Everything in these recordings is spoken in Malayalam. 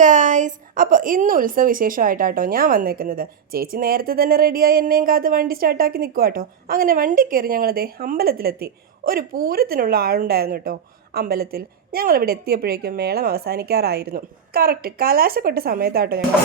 ഗായ്സ്, അപ്പോൾ ഇന്ന് ഉത്സവ വിശേഷമായിട്ടാട്ടോ ഞാൻ വന്നേക്കുന്നത്. ചേച്ചി നേരത്തെ തന്നെ റെഡിയായി എന്നെയും കാത്ത് വണ്ടി സ്റ്റാർട്ടാക്കി നിൽക്കുക കേട്ടോ. അങ്ങനെ വണ്ടി കയറി ഞങ്ങളതേ അമ്പലത്തിലെത്തി. ഒരു പൂരത്തിനുള്ള ആളുണ്ടായിരുന്നു കേട്ടോ അമ്പലത്തിൽ. ഞങ്ങളിവിടെ എത്തിയപ്പോഴേക്കും മേളം അവസാനിക്കാറായിരുന്നു. കറക്റ്റ് കലാശക്കൊട്ട സമയത്താട്ടോ ഞങ്ങൾ.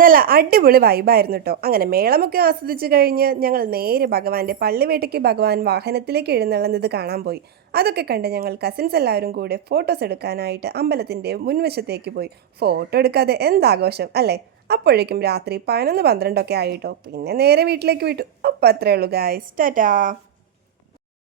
നല്ല അടിപൊളി വൈബായിരുന്നു കേട്ടോ. അങ്ങനെ മേളമൊക്കെ ആസ്വദിച്ച് കഴിഞ്ഞ് ഞങ്ങൾ നേരെ ഭഗവാന്റെ പള്ളിവേട്ടയ്ക്ക് ഭഗവാൻ വാഹനത്തിലേക്ക് എഴുന്നള്ളുന്നത് കാണാൻ പോയി. അതൊക്കെ കണ്ട് ഞങ്ങൾ കസിൻസ് എല്ലാവരും കൂടെ ഫോട്ടോസ് എടുക്കാനായിട്ട് അമ്പലത്തിൻ്റെ മുൻവശത്തേക്ക് പോയി. ഫോട്ടോ എടുക്കാതെ എന്താഘോഷം അല്ലേ. അപ്പോഴേക്കും രാത്രി 11-12 ആയിട്ടോ. പിന്നെ നേരെ വീട്ടിലേക്ക് വിട്ടു. അപ്പോൾ അത്രയേ ഉള്ളൂ ഗായ്സ്. ടാറ്റാ.